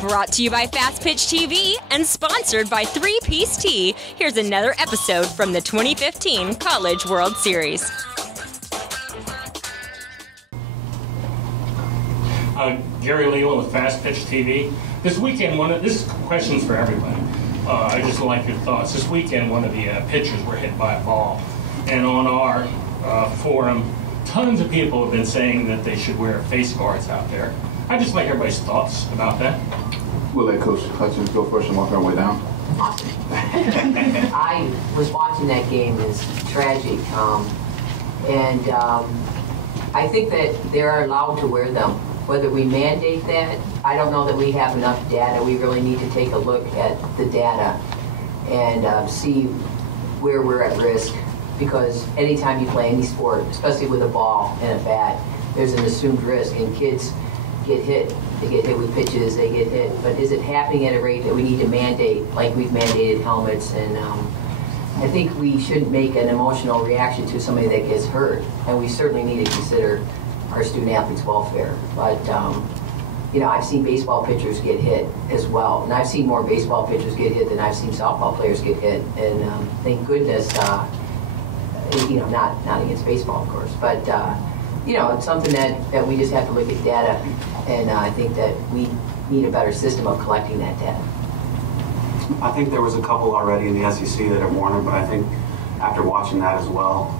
Brought to you by Fastpitch TV and sponsored by 3-Piece Tea, here's another episode from the 2015 College World Series. Gary Leland with Fastpitch TV. This weekend, this question's for everybody. I just like your thoughts. This weekend, one of the pitchers were hit by a ball, and on our forum, tons of people have been saying that they should wear face guards out there. I'd just like everybody's thoughts about that. We'll let Coach Hutchins go first and walk our way down. Awesome. I was watching that game. It's tragic. And I think that they're allowed to wear them. Whether we mandate that, I don't know that we have enough data. We really need to take a look at the data and see where we're at risk. Because anytime you play any sport, especially with a ball and a bat, there's an assumed risk, and kids get hit. They get hit with pitches, they get hit. But is it happening at a rate that we need to mandate, like we've mandated helmets? And I think we shouldn't make an emotional reaction to somebody that gets hurt. And we certainly need to consider our student athletes' welfare. But, you know, I've seen baseball pitchers get hit as well. And I've seen more baseball pitchers get hit than I've seen softball players get hit. And thank goodness, you know, not against baseball, of course. But, you know, it's something that we just have to look at data, and I think that we need a better system of collecting that data. I think there was a couple already in the SEC that have worn it, but I think after watching that as well,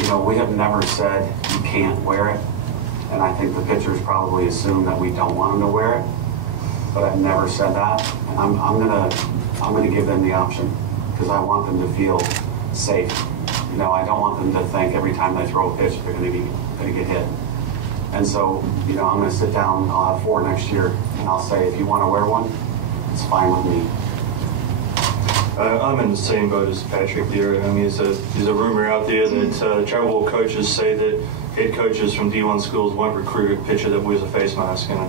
you know, we have never said you can't wear it, and I think the pitchers probably assume that we don't want them to wear it, but I've never said that, and I'm gonna give them the option because I want them to feel safe. You know, I don't want them to think every time they throw a pitch they're going to get hit. And so, you know, I'm going to sit down. I'll have 4 next year, and I'll say, if you want to wear one, it's fine with me. I'm in the same boat as Patrick there. I mean, there's a rumor out there that travel coaches say that head coaches from D1 schools won't recruit a pitcher that wears a face mask, and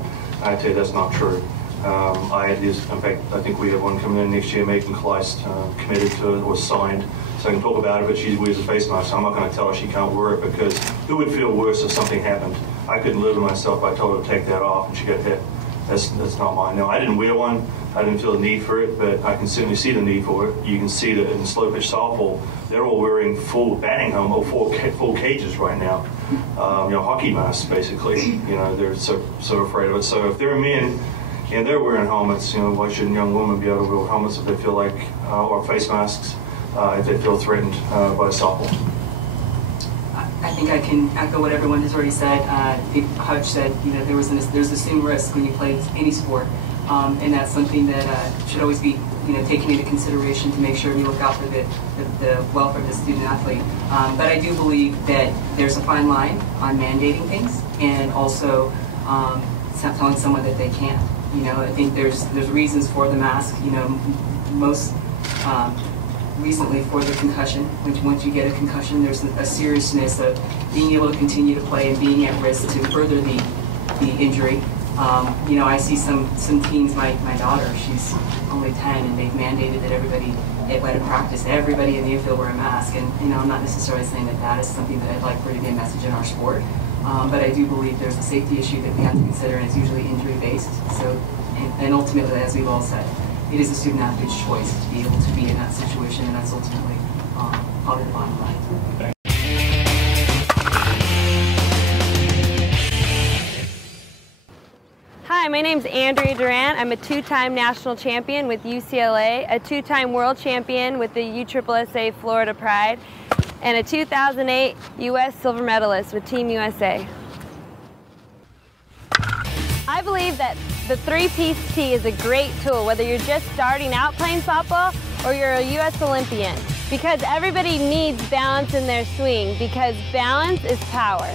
I tell you that's not true. In fact, I think we have one coming in next year. Megan Kleist committed to it or signed. So I can talk about it, but she wears a face mask. So I'm not going to tell her she can't wear it because who would feel worse if something happened? I couldn't live with myself. I told her to take that off and she got hit. That's not mine. No, I didn't wear one. I didn't feel the need for it, but I can certainly see the need for it. You can see that in slow pitch softball, they're all wearing full batting helmet or full cages right now. You know, hockey masks basically. You know, they're so afraid of it. So if they're men and they're wearing helmets, you know, why shouldn't young women be able to wear helmets if they feel like, or face masks? If they feel threatened by softball. I think I can echo what everyone has already said. Hutch said, you know, there's assumed risk when you play any sport, and that's something that should always be, you know, taken into consideration to make sure you look out for the welfare of the student athlete. But I do believe that there's a fine line on mandating things and also telling someone that they can't. You know, I think there's reasons for the mask. You know, most. Recently for the concussion, which once you get a concussion, there's a seriousness of being able to continue to play and being at risk to further the injury. You know, I see some teens, my daughter, she's only 10, and they've mandated that everybody at practice, everybody in the infield wear a mask. And, you know, I'm not necessarily saying that is something that I'd like for it to be a message in our sport. But I do believe there's a safety issue that we have to consider, and it's usually injury-based. So, and ultimately, as we've all said, it is a student athlete's choice to be able to be in that situation, and that's ultimately probably the bottom line. Hi, my name's Andrea Durant. I'm a 2-time national champion with UCLA, a 2-time world champion with the USSSA Florida Pride, and a 2008 U.S. silver medalist with Team USA. I believe that the 3-Piece Tee is a great tool, whether you're just starting out playing softball or you're a U.S. Olympian, because everybody needs balance in their swing, because balance is power.